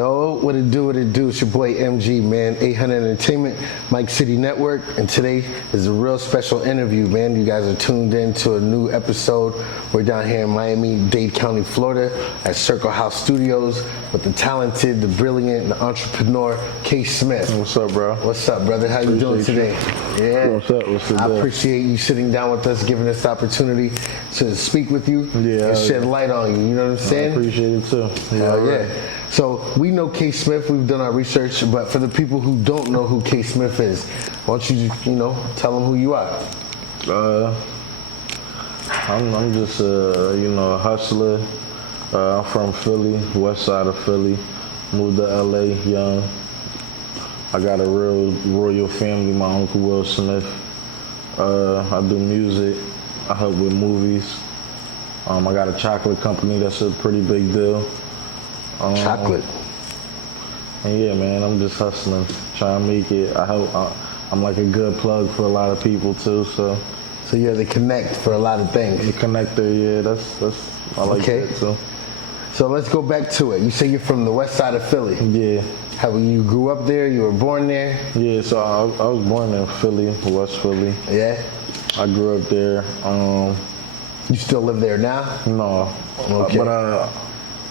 Yo, what it do, It's your boy MG, man. 800 Entertainment, Mike City Network, and today is a real special interview, man. You guys are tuned in to a new episode. We're down here in Miami-Dade County, Florida, at Circle House Studios with the talented, the brilliant, the entrepreneur, K. Smith. What's up, bro? What's up, brother? How you doing today? Yeah. What's up? What's up? I appreciate you sitting down with us, giving us the opportunity to speak with you and shed light on you. You know what I'm saying? I appreciate it too. Yeah. So we know K. Smith. We've done our research, but for the people who don't know who K. Smith is, why don't you tell them who you are? I'm just a hustler. I'm from Philly, west side of Philly. Moved to LA young. I got a real royal family. My uncle Will Smith. I do music. I help with movies. I got a chocolate company that's a pretty big deal. Chocolate. And yeah, man, I'm just hustling, trying to make it. I'm like a good plug for a lot of people too. So you're the connect for a lot of things. The connector, yeah, that's I like that too. So let's go back to it. You say you're from the west side of Philly. Yeah. How you grew up there? You were born there? Yeah, so I was born in Philly, West Philly. Yeah. I grew up there. You still live there now? No. Okay. But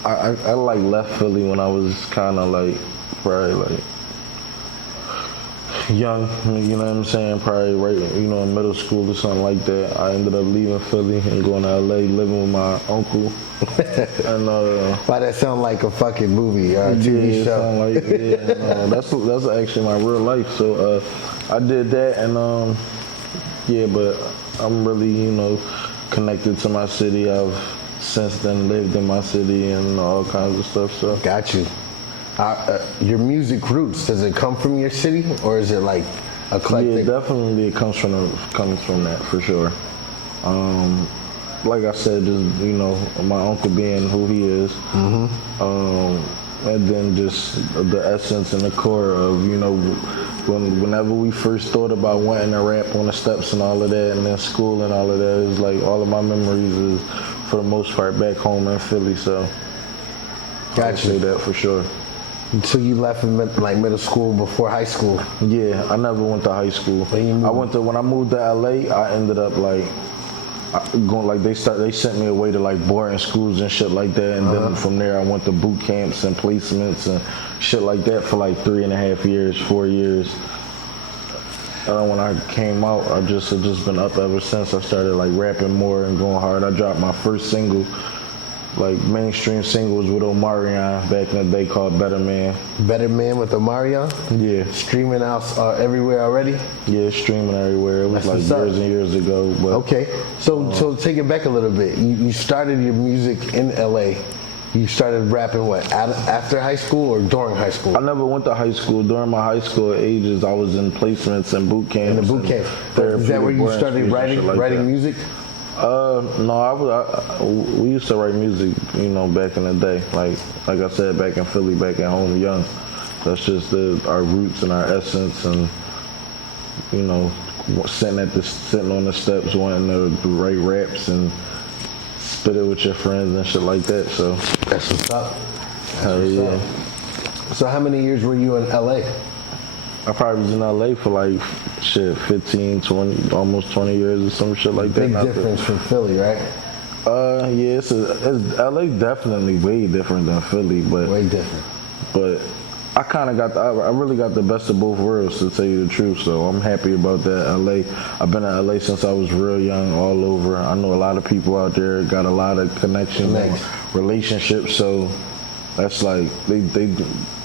I like left Philly when I was kind of like probably like young, you know what I'm saying? Probably right, in middle school or something like that. I ended up leaving Philly and going to LA, living with my uncle. And why that sound like a fucking movie or a TV show? Sound like, that's actually my real life. So I did that, and but I'm really connected to my city. I've since then lived in my city and all kinds of stuff. So got you. Your music roots, does it come from your city or is it like eclectic? Yeah, definitely it comes from that for sure. Like I said, just my uncle being who he is, and then just the essence and the core of whenever we first thought about wanting to rap on the steps and all of that, and then school and all of that, is like all of my memories is for the most part back home in Philly. So got you. Say that for sure. So you left in like middle school before high school? Yeah, I never went to high school. When I moved to LA, I ended up they sent me away to like boarding schools and shit like that, and then from there I went to boot camps and placements and shit like that for like 3.5 years, 4 years. And when I came out, I've just been up ever since. I started like rapping more and going hard. I dropped my first single, like mainstream singles with Omarion back in the day, called Better Man. Better Man with Omarion? Yeah. Streaming out everywhere already? Yeah, streaming everywhere. It was like years and years ago. But, okay, so take it back a little bit. You started your music in LA. You started rapping after high school or during high school? I never went to high school. During my high school ages, I was in placements and boot camps. In the boot camp. Is that where you started writing music? No, we used to write music, back in the day. Like I said, back in Philly, back at home, young. That's just our roots and our essence, and sitting on the steps, wanting to write raps and spit it with your friends and shit like that. So that's what's up. Hell yeah. So how many years were you in LA? I probably was in LA for like 15, 20, almost 20 years or some shit like that. Big difference from Philly, right? Yeah, LA definitely way different than Philly, but way different. But I really got the best of both worlds, to tell you the truth. So I'm happy about that. LA, I've been in LA since I was real young, all over. I know a lot of people out there, got a lot of connections, relationships. So that's like they.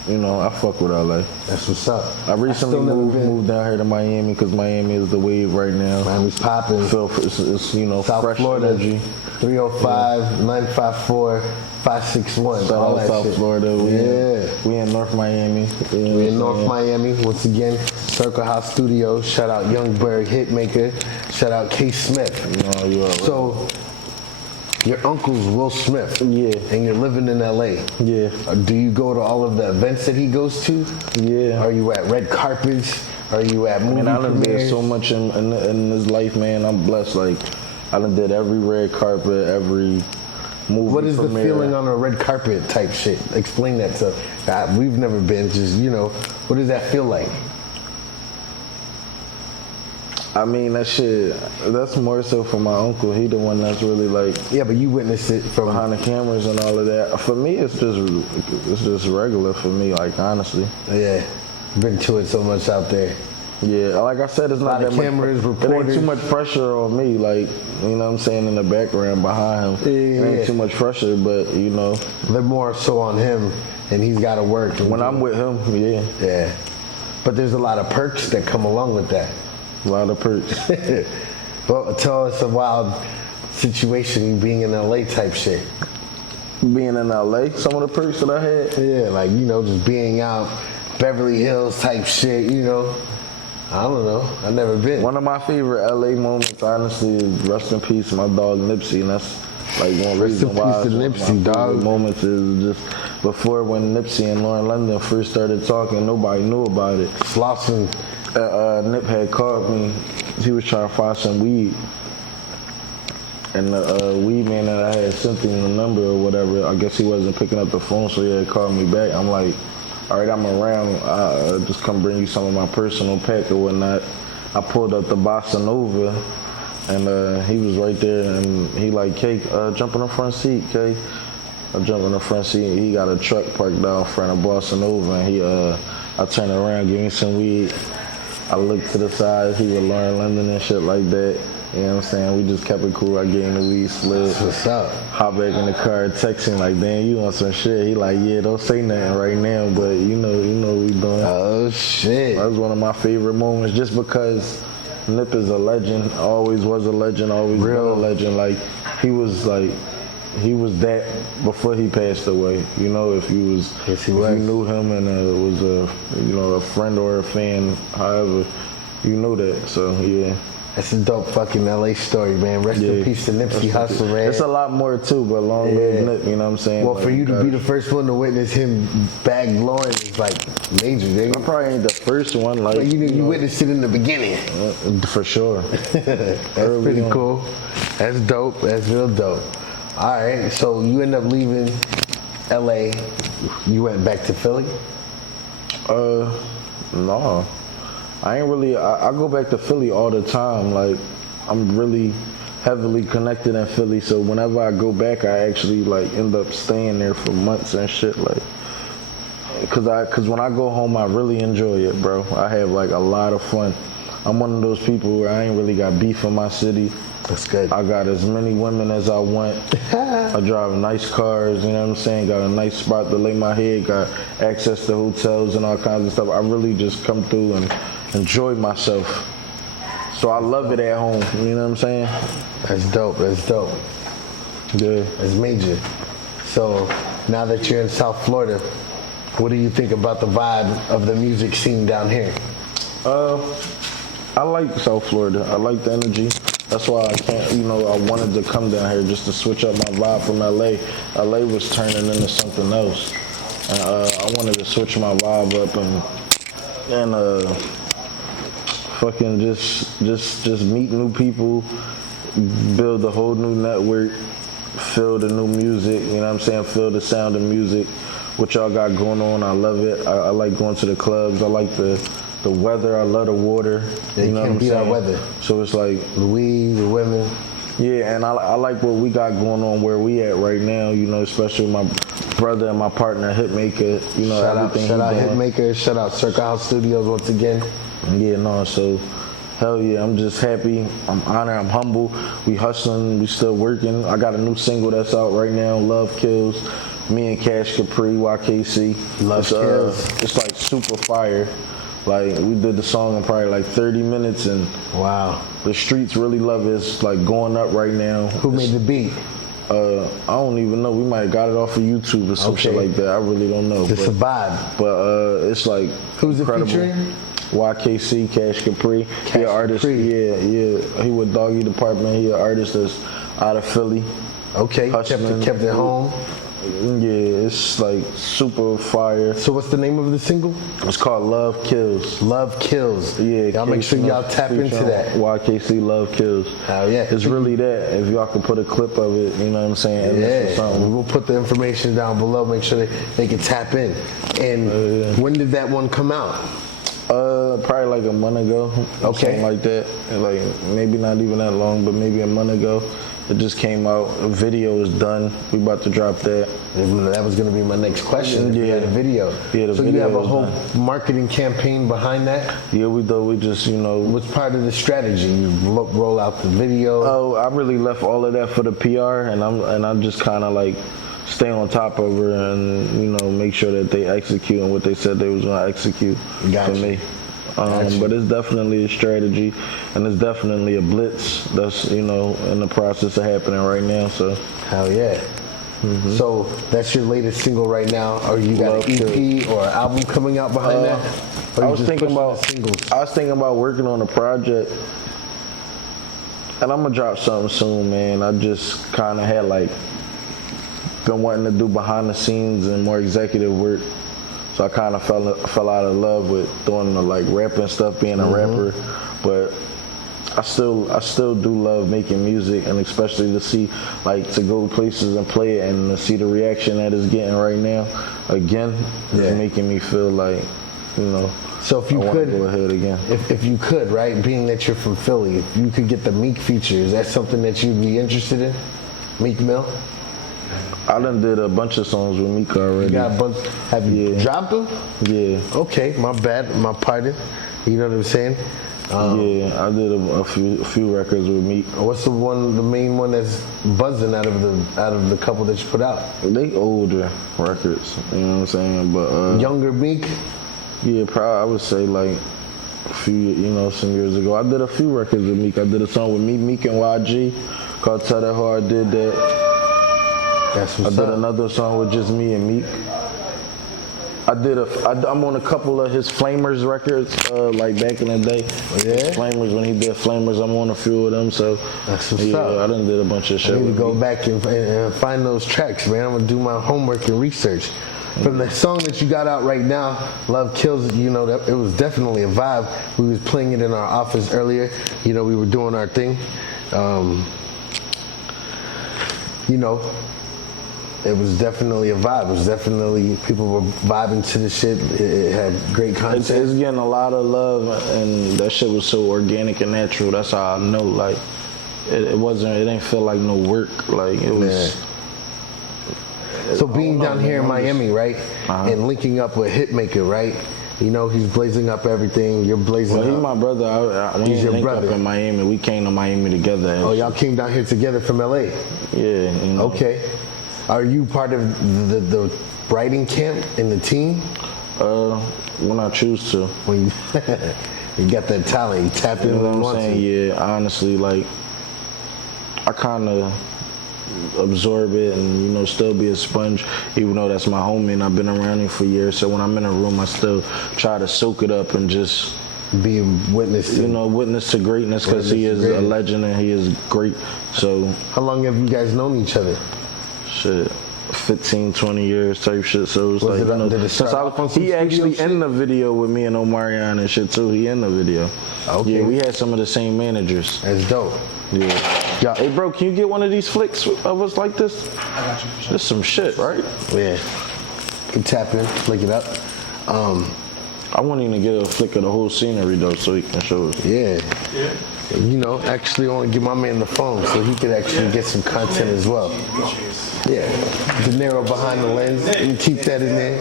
I fuck with LA. That's what's up. I recently moved down here to Miami because Miami is the wave right now. Miami's popping. So it's South fresh Florida, energy. 305-954-561. All that South shit. Florida. We in North Miami. We in North Miami. Once again, Circle House Studios. Shout out Youngberg Hitmaker. Shout out K. Smith. So your uncle's Will Smith. Yeah. And you're living in LA. Yeah. Do you go to all of the events that he goes to? Yeah. Are you at red carpets? Are you at movie premieres? I done did so much in this life, man. I'm blessed. Like, I done did every red carpet, every movie What is the premiere. feeling on a red carpet type shit? Explain that to God. We've never been. Just what does that feel like? I mean, that shit, that's more so for my uncle. He the one that's really like Yeah, but you witnessed it from behind the cameras and all of that. For me, it's just regular for me, like, honestly. Yeah, been to it so much out there. Yeah, like I said, it's not lot that of much. cameras, It ain't reporters. too much pressure on me, like, you know what I'm saying, in the background behind him. It ain't Yeah. too much pressure, but, They're more so on him, and he's got to work. when I'm with him, yeah, Yeah, but there's a lot of perks that come along with that. a lot of perks. Well, tell us a wild situation being in LA type shit. Being in LA, some of the perks that I had. Yeah, like, just being out, Beverly Hills type shit, I don't know. I've never been. One of my favorite LA moments, honestly, is rest in peace, my dog Nipsey, and that's like one Rest reason in why peace to it's one of my Nipsey, favorite dog. moments is just before when Nipsey and Lauren London first started talking, nobody knew about it. Slauson. Nip had called me. He was trying to find some weed. And the weed man that I had sent him the number or whatever, I guess he wasn't picking up the phone, so he had called me back. I'm like, all right, I'm around. Just come bring you some of my personal pack or whatnot. I pulled up the Bossa Nova, and he was right there, and he like, Kay, jump in the front seat, Kay. I jump in the front seat. He got a truck parked down in front of Bossa Nova, and I turned around, give me some weed. I looked to the side, he was Lauren London and shit like that. You know what I'm saying? We just kept it cool. I gave him the weed, slid. What's up? Hop back in the car, text him like, damn, you want some shit? He like, yeah, don't say nothing right now, but you know what we doing. Oh, shit. That was one of my favorite moments just because Nip is a legend, always was a legend, always been a legend. Like, he was that before he passed away. If you you knew him and was a friend or a fan, however, you know that. So yeah. That's a dope fucking LA story, man. Rest in peace to Nipsey Hussle, man. It's a lot more too, but long live Nip, you know what I'm saying? Well, like, for you to be the first one to witness him bag Lauren is like major, I nigga. probably ain't the first one, like But you witnessed it in the beginning. for sure. That's Early pretty on. cool. That's dope. That's real dope. All right, so you end up leaving LA. You went back to Philly? No. I ain't really, I go back to Philly all the time. Like, I'm really heavily connected in Philly, so whenever I go back, I actually like end up staying there for months and shit. Like, cause when I go home, I really enjoy it, bro. I have like a lot of fun. I'm one of those people where I ain't really got beef in my city. That's good. I got as many women as I want. I drive nice cars, you know what I'm saying? Got a nice spot to lay my head, got access to hotels and all kinds of stuff. I really just come through and enjoy myself. So I love it at home, you know what I'm saying? That's dope. That's dope. Yeah. That's major. So now that you're in South Florida, what do you think about the vibe of the music scene down here? I like South Florida. I like the energy. That's why I wanted to come down here just to switch up my vibe from LA. LA was turning into something else. And I wanted to switch my vibe up and fucking just meet new people, build a whole new network, feel the new music, you know what I'm saying? Feel the sound of music, what y'all got going on. I love it. I like going to the clubs. I like the weather. I love the water. Yeah, you know what I'm beat our saying? weather. So it's like The weed, the women. yeah, and I like what we got going on where we at right now, especially my brother and my partner Hitmaker, Shout out everything he's doing. Hitmaker. Shout out Circle House Studios once again. Yeah, no, so hell yeah, I'm just happy. I'm honored, I'm humble. We hustling, we still working. I got a new single that's out right now, Love Kills. Me and Cash Capri, YKC. Love Kills. It's like super fire. Like, we did the song in probably like 30 minutes, and Wow. the streets really love it. It's like going up right now. Who made the beat? I don't even know. We might have got it off of YouTube or some shit Okay. like that. I really don't know. It's a vibe. But it's like Who's it incredible. featuring? YKC, Cash Capri. Cash He an artist. Capri. Yeah. He with Doggy Department. He an artist that's out of Philly. Okay, Hustling. kept it home. Yeah, it's like super fire. So what's the name of the single? It's called Love Kills. Love Kills. Yeah, Y'all make sure y'all tap into that. YKC Love Kills. Oh yeah. It's really that. If y'all could put a clip of it, you know what I'm saying? Yeah. We'll put the information down below. Make sure they can tap in. And when did that one come out? Probably like a month ago. Okay. Something like that. And like maybe not even that long, but maybe a month ago. It just came out. The video is done. We about to drop that. That was going to be my next question. Yeah, the video. Yeah, the so video you have a whole done. marketing campaign behind that? Yeah, we do. We just, you know. What's part of the strategy? You roll out the video? Oh, I really left all of that for the PR, and I'm just kind of like stay on top of her and, you know, make sure that they execute on what they said they was going to execute for me. But it's definitely a strategy, and it's definitely a blitz that's, you know, in the process of happening right now. So hell yeah. So that's your latest single right now, or you got an EP or an album coming out behind that? Or I was thinking about working on a project, and I'm gonna drop something soon, man. I just kind of had like been wanting to do behind the scenes and more executive work. So I kind of fell out of love with doing the like rapping stuff, being a rapper, but I still do love making music, and especially to see like to go places and play it and to see the reaction that it's getting right now. Again, it's making me feel like, you know. So if you could go ahead again, if you could, right, being that you're from Philly, if you could get the Meek feature, is that something that you'd be interested in? Meek Mill? I done did a bunch of songs with Meek already. You got a bunch. Have you dropped them? Yeah. Okay, my bad, my pardon. You know what I'm saying? Yeah, I did a few records with Meek. What's the main one that's buzzing out of the couple that you put out? They older records, you know what I'm saying? But younger Meek? Yeah, probably I would say like a few, you know, some years ago. I did a few records with Meek. I did a song with Meek and YG called Tell That How I Did That. That's what's I did another song with just me and Meek. I'm on a couple of his Flamers records, like back in the day. Yeah. Flamers, when he did Flamers, I'm on a few of them. So that's what's up. I done did a bunch of shit. I need to go back and find those tracks, man. I'm gonna do my homework and research. From the song that you got out right now, Love Kills, you know, it was definitely a vibe. We was playing it in our office earlier. You know, we were doing our thing. You know, it was definitely a vibe. It was definitely, people were vibing to the shit. It had great content. It's getting a lot of love, and that shit was so organic and natural. That's how I know, like, it didn't feel like no work. Like, it was. So being down here in Miami, right, and linking up with Hitmaker, right? You know, he's blazing up everything. You're blazing up. He's my brother. He's your brother. Up in Miami. We came to Miami together. Oh, y'all came down here together from LA? Yeah. You know. Okay. Are you part of the writing camp in the team? When I choose to. When you got that talent, you tap in. You know what I'm saying? Yeah, honestly, like, I kind of absorb it and, you know, still be a sponge, even though that's my homie and I've been around him for years. So when I'm in a room, I still try to soak it up and just be witness to greatness, because he is a legend and he is great. So how long have you guys known each other? Shit, 15, 20 years type shit. So it's Was like, it, you know, he actually in the video with me and Omarion and shit too. He in the video. Okay. Yeah, we had some of the same managers. That's dope. Yeah. Hey, bro, can you get one of these flicks of us like this? I got you. For sure. This some shit, right? Yeah. You can tap in, flick it up. I want him to get a flick of the whole scenery though, so he can show us. Yeah. You know, actually, I want to give my man the phone so he could actually get some content as well. Yeah. De Niro behind the lens. You keep that in there.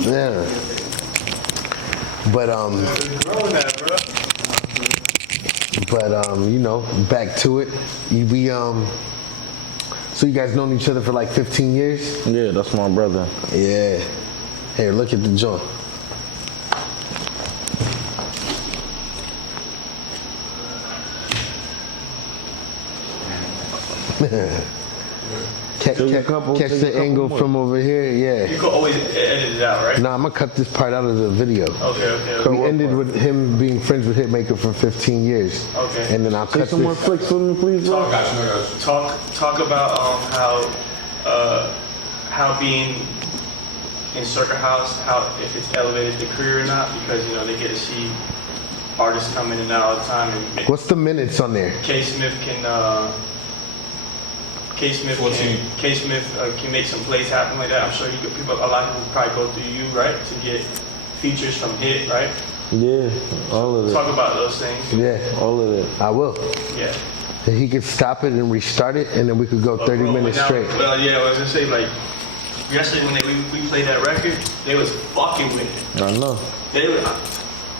Yeah. But you know, back to it. So you guys known each other for like 15 years? Yeah, that's my brother. Yeah. Here, look at the joint. Catch the angle from over here, yeah. You can always edit it out, right? No, I'm gonna cut this part out of the video. Okay. We ended with him being friends with Hitmaker for 15 years. Okay. And then I'll cut some more flicks for me, please, bro. Talk about how being in Circuit House, how if it's elevated the career or not, because they get to see artists come in and out all the time. And What's the minutes on there? K Smith can can make some plays happen like that. I'm sure a lot of people probably go through you, right, to get features from Hit, right? Yeah, all of it. Talk about those things. Yeah, All of it. I will. Yeah. He could stop it and restart it, and then we could go 30 minutes straight. Well, yeah, I was gonna say, like, yesterday when we played that record, they was fucking with it. I know.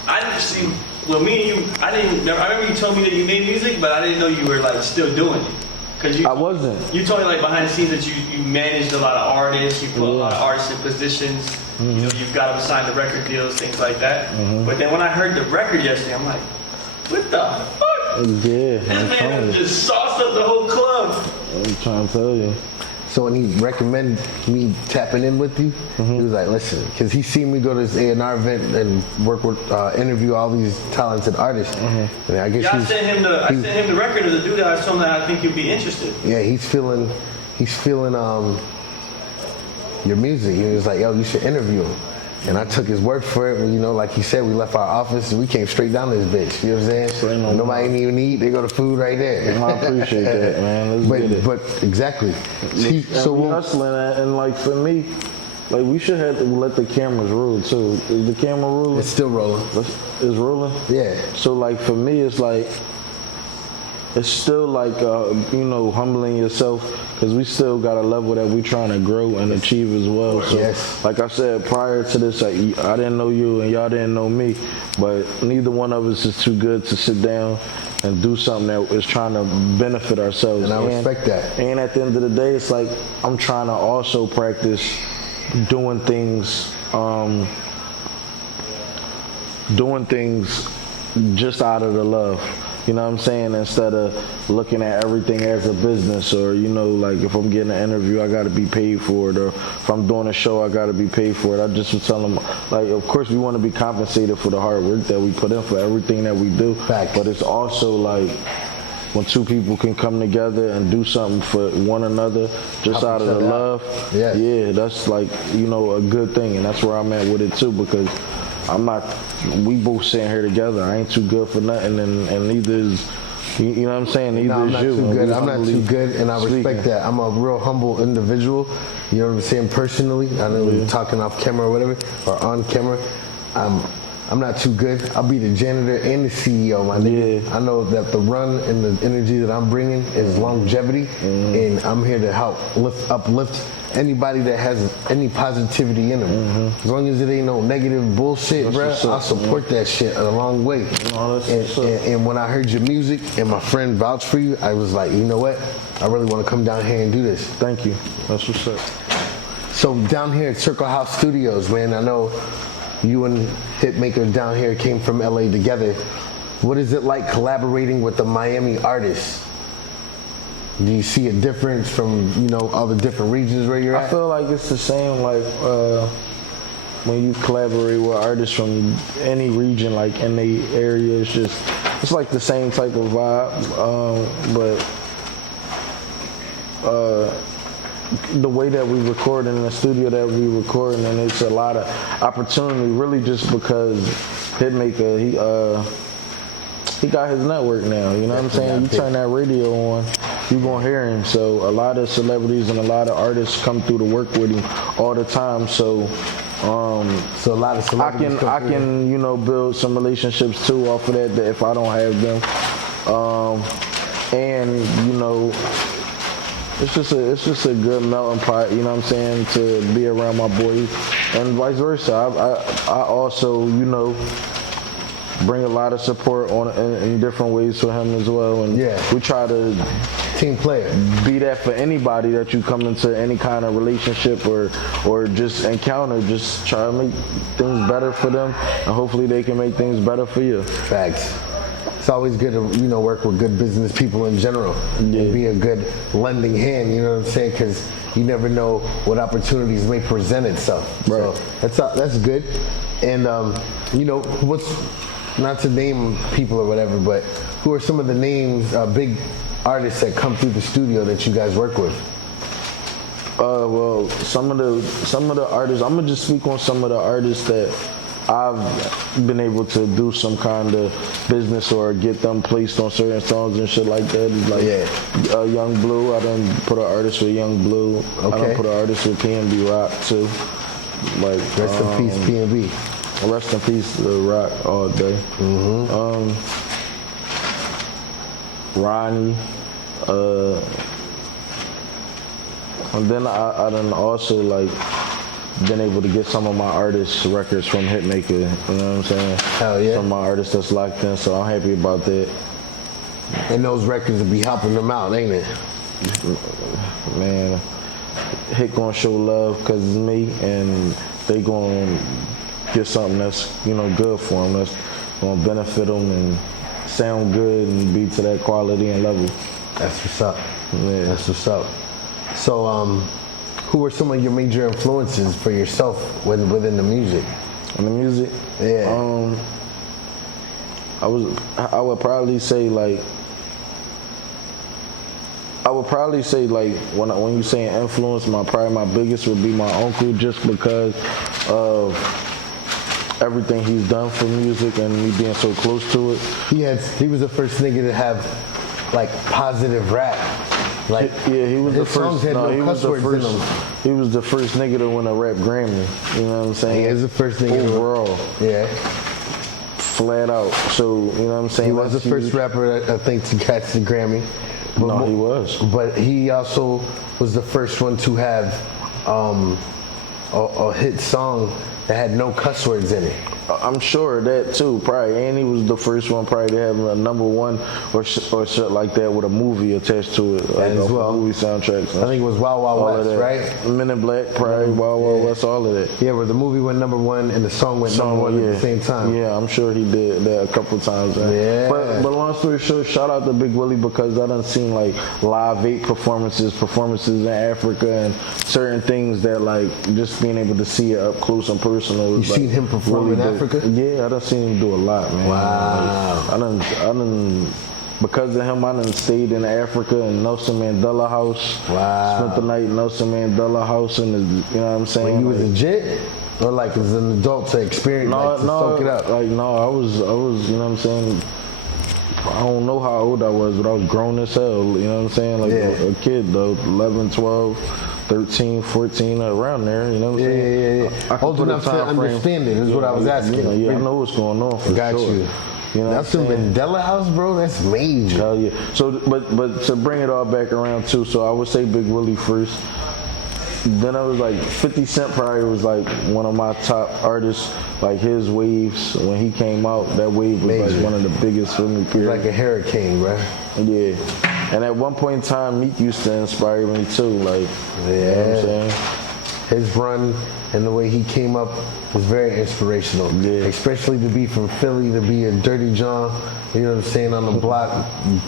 I didn't see. Well, me and you, I remember you told me that you made music, but I didn't know you were like still doing it. Cause I wasn't. You told me like behind the scenes that you managed a lot of artists, you put a lot of artists in positions. You've got them signed to record deals, things like that. But then when I heard the record yesterday, I'm like, what the fuck? Yeah, This man just sauced up the whole club. I'm trying to tell you. So when he recommended me tapping in with you, he was like, listen, because he seen me go to this A&R event and work with, interview all these talented artists. And I guess I sent him the record of the dude that I told him that I think you'd be interested. yeah, he's feeling your music. He was like, yo, you should interview him. And I took his word for it. And, like he said, we left our office and we came straight down to this bitch. You know what I'm saying? Nobody even eat. They go to food right there. I appreciate that, man. Let's get it. But exactly. So we hustling that, and like for me, like we should have to let the cameras rule too. Is the camera rolling? It's still rolling. It's rolling? Yeah. So like for me, it's like, it's still like, humbling yourself, because we still got a level that we trying to grow and achieve as well. So like I said, prior to this, I didn't know you and y'all didn't know me, but neither one of us is too good to sit down and do something that is trying to benefit ourselves. And I respect that. And at the end of the day, it's like I'm trying to also practice doing things just out of the love. You know what I'm saying? Instead of looking at everything as a business, or, like if I'm getting an interview, I got to be paid for it, or if I'm doing a show, I got to be paid for it. I just would tell them, like, of course we want to be compensated for the hard work that we put in, for everything that we do. Fact. But it's also like, when two people can come together and do something for one another just out of the love, yeah, that's like, a good thing. And that's where I'm at with it too, because we both sitting here together. I ain't too good for nothing, and neither is, you know what I'm saying? Neither is you. I'm not too good, and I respect that. I'm a real humble individual, you know what I'm saying, personally. I know we're talking off camera or whatever, or on camera. I'm not too good. I'll be the janitor and the CEO, my nigga. Yeah. I know that the run and the energy that I'm bringing is longevity, and I'm here to help uplift anybody that has any positivity in them. As long as it ain't no negative bullshit, bro, I'll support that shit a long way. And when I heard your music and my friend vouched for you, I was like, you know what? I really want to come down here and do this. Thank you. That's what's up. So down here at Circle House Studios, man, I know you and Hitmaker down here came from LA together. What is it like collaborating with the Miami artists? Do you see a difference from, all the different regions where you're at? I feel like it's the same, like, when you collaborate with artists from any region, like in the area, it's like the same type of vibe, but the way that we record in the studio that we record in, and it's a lot of opportunity, really, just because Hitmaker, he got his network now, you know what I'm saying? You turn that radio on, you gonna hear him. So a lot of celebrities and a lot of artists come through to work with him all the time. So a lot of celebrities I can build some relationships too off of that if I don't have them. It's just a good melting pot, you know what I'm saying, to be around my boys, and vice versa. I also, bring a lot of support in different ways for him as well, and we try to team player, be that for anybody that you come into any kind of relationship or just encounter. Just try to make things better for them, and hopefully they can make things better for you. Facts. It's always good to work with good business people in general, and be a good lending hand. You know what I'm saying? Because you never know what opportunities may present itself. Right. So that's good. And what's, not to name people or whatever, but who are some of the names, big artists that come through the studio that you guys work with? Well, some of the artists. I'm gonna just speak on some of the artists that I've been able to do some kind of business or get them placed on certain songs and shit like that. It's like Young Blue. I done put an artist with Young Blue. I done put an artist with PNB Rock too. Like Rest in peace, PNB. Rest in peace, Rock all day. Ronnie. And then I done also like been able to get some of my artists' records from Hitmaker. You know what I'm saying? Hell yeah. Some of my artists that's locked in, so I'm happy about that. And those records will be helping them out, ain't it? Man, Hit gonna show love because it's me, and they gonna get something that's good for them, that's gonna benefit them and sound good and be to that quality and level. That's what's up. Yeah. That's what's up. So, who were some of your major influences for yourself within the music? In the music? Yeah. I would probably say like when you say influence, probably my biggest would be my uncle, just because of everything he's done for music and me being so close to it. He was the first nigga to have like positive rap. Like he was the first. Songs had no cuss words in them. He was the first nigga to win a rap Grammy. You know what I'm saying? He was the first nigga overall. Yeah. Flat out. So you know what I'm saying? He was the first rapper I think to catch the Grammy. No, he was. But he also was the first one to have a hit song that had no cuss words in it. I'm sure of that too, probably. And he was the first one probably to have a #1 or shit like that with a movie attached to it. Like as well. Movie soundtracks. I think it was Wild Wild West, right? Men in Black, probably, Wild Wild West, all of that. Yeah, where the movie went #1 and the song went #1 at the same time. Yeah, I'm sure he did that a couple times. Yeah. But long story short, shout out to Big Willie, because I done seen like Live 8 performances in Africa, and certain things that like just being able to see it up close and personal. You seen him perform in Africa? Yeah, I done seen him do a lot, man. Wow. Like, I done because of him, I done stayed in Africa in Nelson Mandela House. Wow. Spent the night in Nelson Mandela House, and you know what I'm saying? When you was a gent? Or like as an adult to experience, to soak it up? Like, no, I was, you know what I'm saying? I don't know how old I was, but I was grown as hell, you know what I'm saying? Like a kid though, 11, 12, 13, 14, around there, you know what I'm saying? Yeah. Old enough to understand it is what I was asking. Yeah, I know what's going on for Got sure. you. You know Nelson Mandela House, bro, that's major. Hell yeah. So, but to bring it all back around too, so I would say Big Willie first. Then I was like 50 Cent probably was like one of my top artists. Like his waves when he came out, that wave was like one of the biggest for me. Period. Like a hurricane, bro. Yeah. And at one point in time, Meek used to inspire me too. Like, you know what I'm saying? His run and the way he came up was very inspirational. Yeah. Especially to be from Philly, to be a Dirty John, you know what I'm saying, on the block,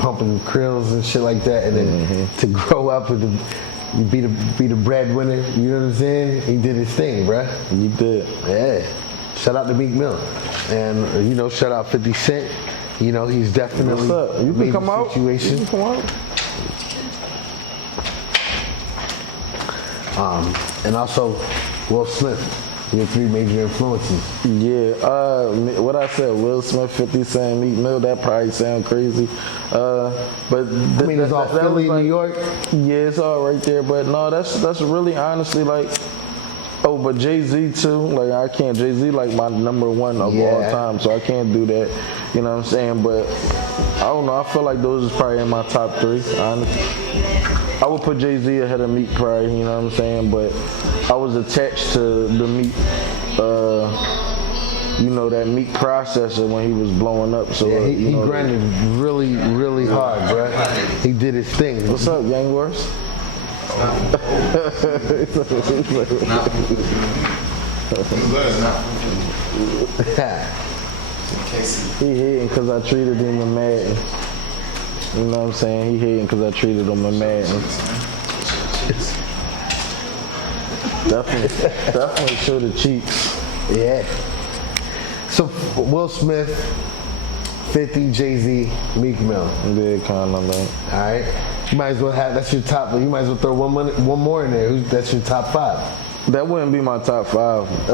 pumping krills and shit like that, and then to grow up with be the breadwinner, you know what I'm saying? He did his thing, bruh. He did. Yeah. Shout out to Meek Mill. And, shout out 50 Cent. You know, he's definitely What's up? You can come out. Situation. You can come out. And also, Will Smith. Your 3 major influences. Yeah, what I said, Will Smith, 50 Cent, Meek Mill, that probably sound crazy. But I mean, it's all Philly, like, New York. Yeah, it's all right there. But no, that's really honestly like. Oh, but Jay-Z too. Like I can't. Jay-Z like my #1 of all time, so I can't do that. You know what I'm saying? But I don't know. I feel like those is probably in my top 3. Honestly, I would put Jay-Z ahead of Meek probably. You know what I'm saying? But I was attached to the Meek. That Meek processor when he was blowing up. So yeah, he grinded really, really hard, bro. He did his thing. What's up, Young Wars? He hating because I treated him in Madden. You know what I'm saying? He hating because I treated him in Madden. Definitely show the cheeks. Yeah. So Will Smith, 50, Jay-Z, Meek Mill. Yeah, kind of, man. All right. You might as well have, that's your top, you might as well throw one more in there. That's your top 5. That wouldn't be my top 5.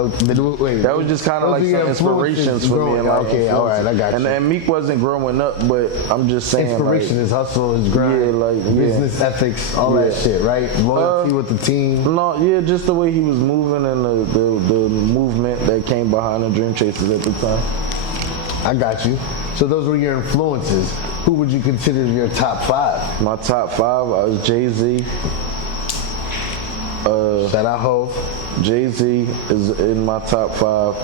Wait, That was just kind of like some inspirations for me. And okay, all right, I got you. And Meek wasn't growing up, but I'm just saying. Inspiration is hustle, is grind, business ethics, all that shit, right? Loyalty with the team. No, yeah, just the way he was moving and the movement that came behind the Dream Chasers at the time. I got you. So those were your influences. Who would you consider your top 5? My top 5 was Jay-Z. Shout out Hov. Jay-Z is in my top 5.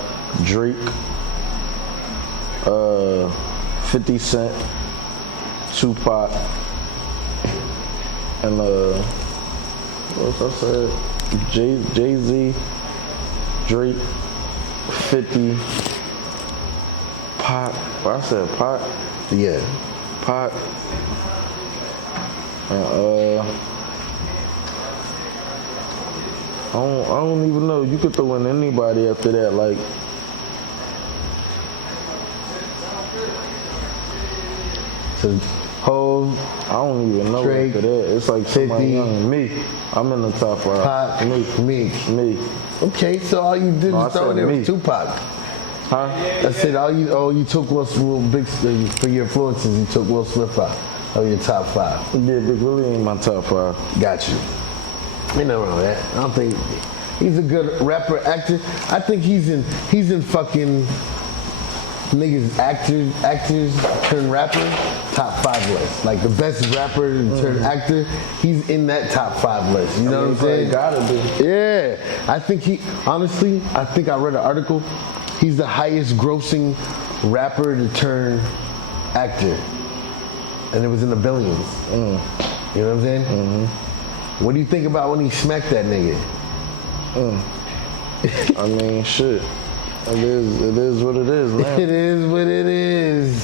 Drake. 50 Cent. Tupac. And what else I said? Jay-Z. Drake. 50. Pac. What I said Pac? Yeah. Pac. And I don't even know. You could throw in anybody after that, like. So Hov, I don't even know Drake, after that. It's like 50, somebody young. Me. I'm in the top 5. Pac, Me. Okay, so all you did was throw in there was Tupac. Huh? That's it. You took Will Smith for your influences. You took Will Smith out of your top 5. Yeah, Big Willie ain't my top 5. Got you. Ain't nothing wrong with that. I don't think he's a good rapper, actor. I think he's in fucking niggas actors turn rapper top 5 list. Like the best rapper turn actor, he's in that top 5 list. You know what I'm saying? Gotta be. Yeah. I think I read an article. He's the highest grossing rapper to turn actor. And it was in the billions. You know what I'm saying? Mm-hmm. What do you think about when he smacked that nigga? I mean, shit. It is what it is, man. It is what it is.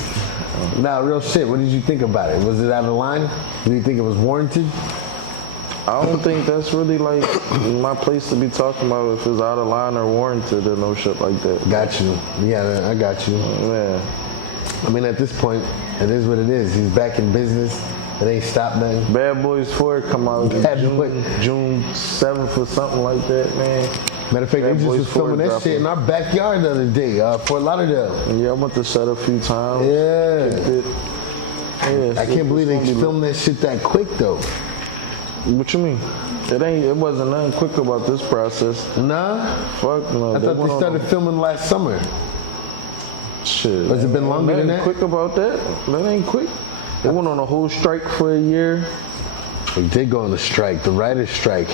Nah, real shit. What did you think about it? Was it out of line? Did you think it was warranted? I don't think that's really like my place to be talking about if it's out of line or warranted or no shit like that. Got you. Yeah, I got you. Yeah. I mean, at this point, it is what it is. He's back in business. It ain't stopped nothing. Bad Boys 4 come out June 7th or something like that, man. Matter of fact, they just was filming that shit in our backyard the other day, Fort Lauderdale. Yeah, I went to set a few times. Yeah. I can't believe they filmed that shit that quick though. What you mean? It wasn't nothing quick about this process. Nah? Fuck no. I thought they started filming last summer. Shit. Has it been longer than that? Quick about that? That ain't quick. They went on a whole strike for a year. They did go on the strike, the writer's strike.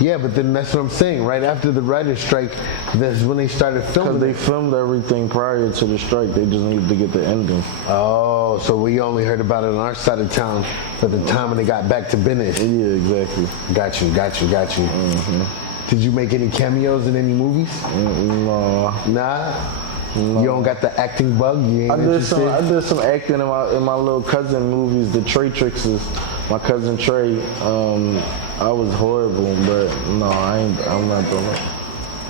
Yeah, but then that's what I'm saying. Right after the writer's strike, that's when they started filming. Because they filmed everything prior to the strike. They just needed to get the ending. Oh, so we only heard about it on our side of town at the time when they got back to business. Yeah, exactly. Got you. Mm-hmm. Did you make any cameos in any movies? No. Nah? No. You don't got the acting bug? You ain't I interested? did some acting in my little cousin movies, the Trey Tricksters. My cousin Trey. I was horrible, but no, I'm not doing it.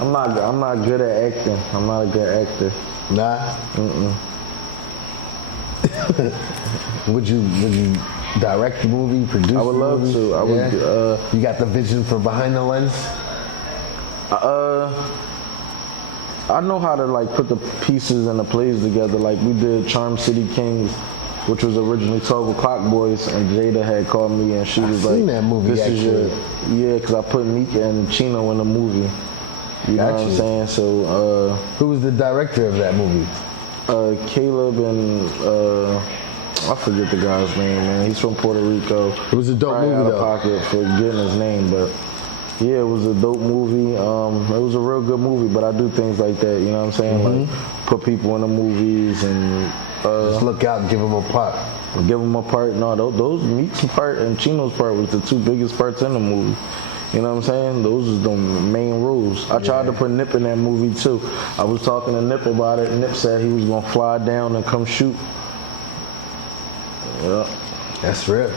I'm not good at acting. I'm not a good actor. Nah. Would you direct the movie, produce the movie? I would love to. I would. You got the vision for behind the lens? I know how to like put the pieces and the plays together. Like we did Charm City Kings, which was originally 12 O'Clock Boys, and Jada had called me and she was like, seen that movie, "This actually. is your," yeah, because I put Mika and Chino in the movie. You know what I'm saying? So who was the director of that movie? Caleb and I forget the guy's name, man. He's from Puerto Rico. It was a dope movie out though. of pocket for getting his name, but yeah, it was a dope movie. It was a real good movie, but I do things like that, you know what I'm saying? Like put people in the movies and just look out and give them a part. Give them a part. No, those Meek's part and Chino's part was the two biggest parts in the movie. You know what I'm saying? Those was the main roles. I tried to put Nip in that movie too. I was talking to Nip about it. Nip said he was gonna fly down and come shoot. Yeah. That's real.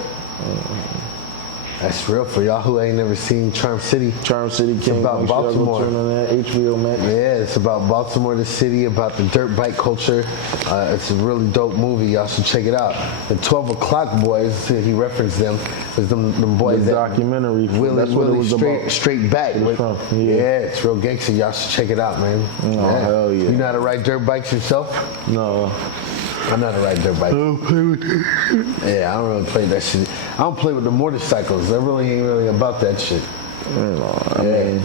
That's real for y'all who ain't never seen Charm City. Charm City It's King. about Make sure y'all go Baltimore. turn on that HBO Max. Yeah, it's about Baltimore, the city, about the dirt bike culture. It's a really dope movie. Y'all should check it out. The 12 O'Clock Boys, he referenced them, is them boys The that documentary. Willie, That's what it Willie was about. straight back. It's from, yeah. yeah. It's real gangster. Y'all should check it out, man. Oh, hell yeah. You know how to ride dirt bikes yourself? No. I know how to ride dirt bikes. Yeah, I don't really play that shit. I don't play with the motorcycles. I really ain't really about that shit. I mean,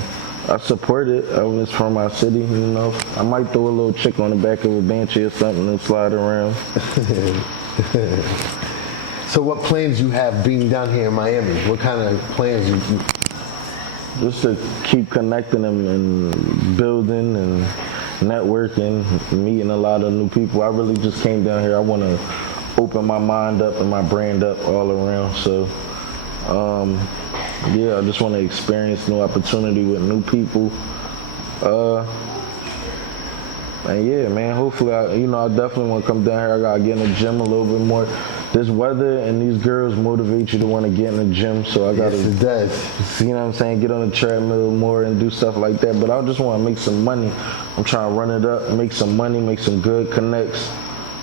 I support it. I was from my city, you know. I might throw a little chick on the back of a Banshee or something and slide around. So what plans you have being down here in Miami? What kind of plans you Just to keep connecting them and building and networking, meeting a lot of new people. I really just came down here. I want to open my mind up and my brand up all around. So, yeah, I just want to experience new opportunity with new people. And yeah, man, hopefully, I definitely want to come down here. I got to get in the gym a little bit more. This weather and these girls motivate you to want to get in the gym, so I got to, Yes, it does. you know what I'm saying, get on the treadmill more and do stuff like that. But I just want to make some money. I'm trying to run it up, make some money, make some good connects,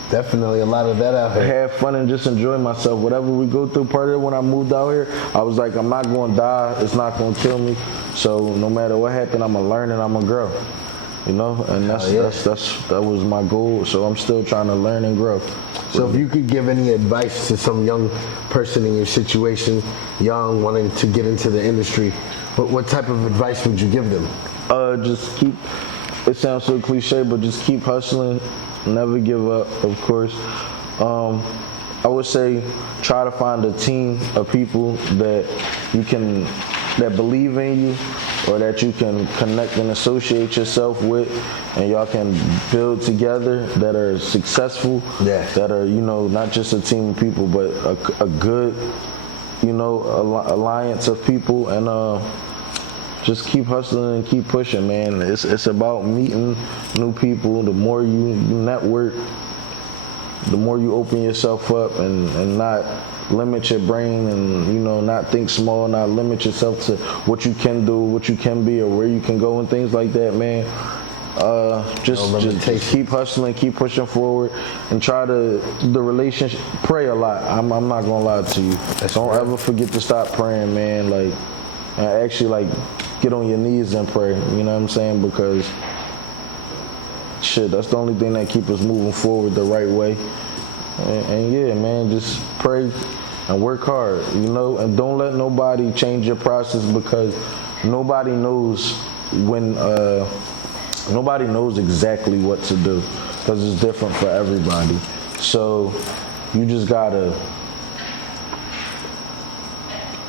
Definitely a lot of that out here. have fun and just enjoy myself. Whatever we go through, part of it when I moved out here, I was like, I'm not going to die. It's not going to kill me. So no matter what happened, I'm going to learn and I'm going to grow. You know, and that was my goal. So I'm still trying to learn and grow. So if you could give any advice to some young person in your situation, young, wanting to get into the industry, what type of advice would you give them? Just keep, it sounds so cliche, but just keep hustling. Never give up, of course. I would say try to find a team of people that believe in you, or that you can connect and associate yourself with, and y'all can build together, that are successful, that are, not just a team of people, but a good, alliance of people, and just keep hustling and keep pushing, man. It's about meeting new people. The more you network, the more you open yourself up and not limit your brain, and not think small, not limit yourself to what you can do, what you can be, or where you can go, and things like that, man. Just keep hustling, keep pushing forward, and try the relationship. Pray a lot. I'm not gonna lie to you. Don't ever forget to stop praying, man. Like, actually, get on your knees and pray. You know what I'm saying? Because shit, that's the only thing that keep us moving forward the right way. And yeah, man, just pray and work hard, and don't let nobody change your process, because nobody knows nobody knows exactly what to do, because it's different for everybody. So you just gotta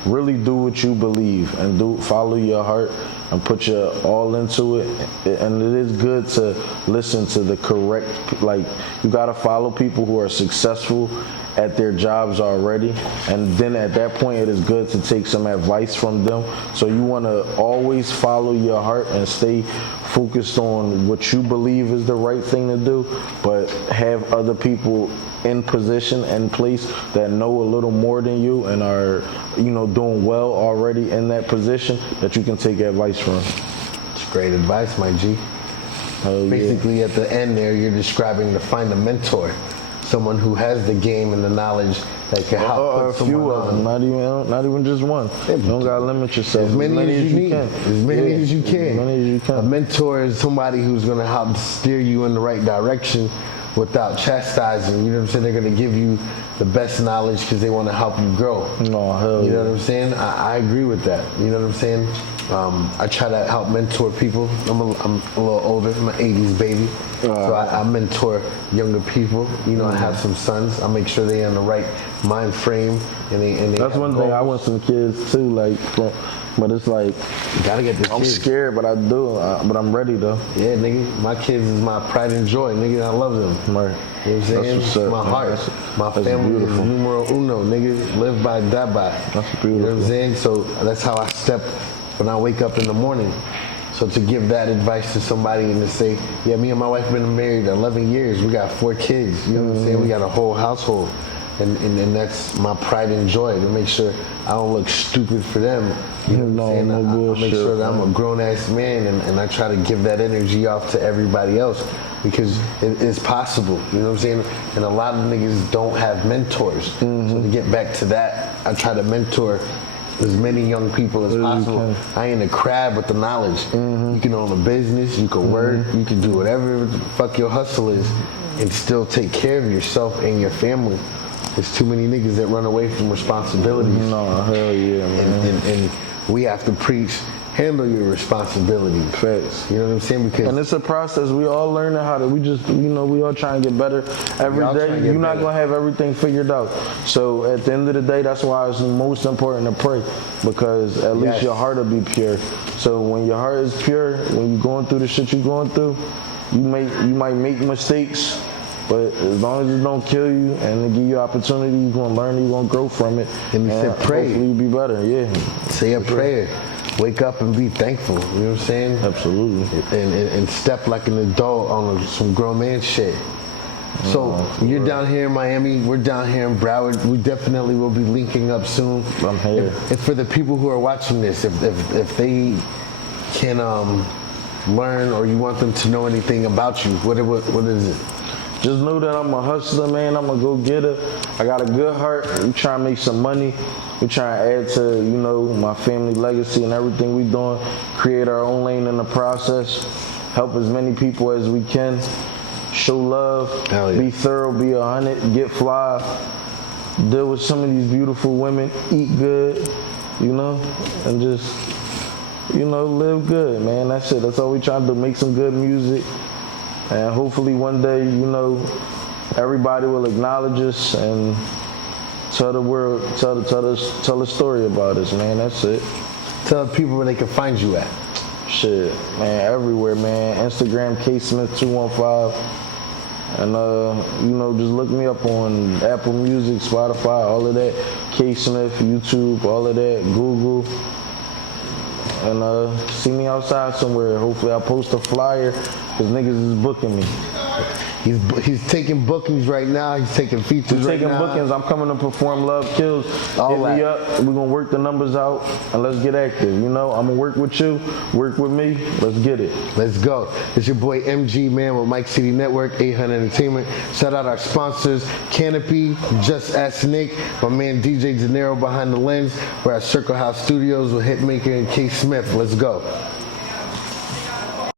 really do what you believe and follow your heart and put your all into it. And it is good to listen to the correct, you gotta follow people who are successful at their jobs already, and then at that point it is good to take some advice from them. So you want to always follow your heart and stay focused on what you believe is the right thing to do, but have other people in position and place that know a little more than you and are doing well already in that position, that you can take advice from. It's great advice, my G. Basically, at the end there, you're describing to find a mentor, someone who has the game and the knowledge that can help put a someone few of them, on. not even just one. You don't gotta limit yourself. As many as you need. can. As many as you can. As many as you can. A mentor is somebody who's going to help steer you in the right direction without chastising. You know what I'm saying? They're going to give you the best knowledge because they want to help you grow. No, hell You know what I'm saying? I agree with that. You know what I'm saying? I try to help mentor people. I'm a little older. I'm an 80s baby. So I mentor younger people. I have some sons. I make sure they're in the right mind frame. And they That's one thing. I want some kids too, but it's like, you gotta get the I'm kids. scared, but I do. But I'm ready though. Yeah, nigga. My kids is my pride and joy, nigga. I love them. Right. You know what I'm saying? That's what's up, my man. heart. My that's family beautiful. is numero uno, nigga. Live by, die by. That's beautiful. You know what I'm saying? So that's how I step when I wake up in the morning. So to give that advice to somebody and to say, yeah, me and my wife been married 11 years. We got 4 kids. You know what I'm saying? We got a whole household. and that's my pride and joy, to make sure I don't look stupid for them. You know what I'm saying? I make sure that I'm a grown-ass man, and I try to give that energy off to everybody else, because it's possible. You know what I'm saying? And a lot of niggas don't have mentors. So to get back to that, I try to mentor as many young people as possible. I ain't a crab with the knowledge. You can own a business, you can work, you can do whatever the fuck your hustle is, and still take care of yourself and your family. There's too many niggas that run away from responsibilities. No, hell yeah, man. And we have to preach, handle your responsibility. Facts. You know what I'm saying? Because and it's a process. We all learning how to. We just, we all trying to get better every day. You're not gonna have everything figured out. So at the end of the day, that's why it's most important to pray, because at least your heart will be pure. So when your heart is pure, when you're going through the shit you're going through, you might make mistakes. But as long as it don't kill you and it give you opportunity, you're gonna learn, you're gonna grow from it. And you said pray. Hopefully you'll be better, yeah. Say a prayer. Wake up and be thankful. You know what I'm saying? Absolutely. And step like an adult on some grown man shit. So you're down here in Miami, we're down here in Broward. We definitely will be linking up soon. I'm here. If for the people who are watching this, if they can learn, or you want them to know anything about you, what is it? Just know that I'm a hustler, man. I'm a go-getter. I got a good heart. We trying to make some money. We trying to add to, my family legacy and everything we doing. Create our own lane in the process. Help as many people as we can. Show love. Hell yeah. Be thorough. Be 100. Get fly. Deal with some of these beautiful women. Eat good. And just, live good, man. That's it. That's all we trying to do. Make some good music. And hopefully one day, everybody will acknowledge us and tell the world, tell the story about us, man. That's it. Tell people where they can find you at. Shit, man, everywhere, man. Instagram, KSmith215. And, just look me up on Apple Music, Spotify, all of that. K-Smith, YouTube, all of that, Google. And see me outside somewhere. Hopefully I'll post a flyer, because niggas is booking me. He's taking bookings right now. He's taking features right now. Taking bookings. I'm coming to perform Love Kills. Hit me up. We're going to work the numbers out, and let's get active. I'm going to work with you. Work with me. Let's get it. Let's go. It's your boy MG, man, with Mike City Network, 800 Entertainment. Shout out our sponsors, Canopy, Just Ask Nick, my man DJ De Niro behind the lens. We're at Circle House Studios with Hitmaker and K. Smith. Let's go.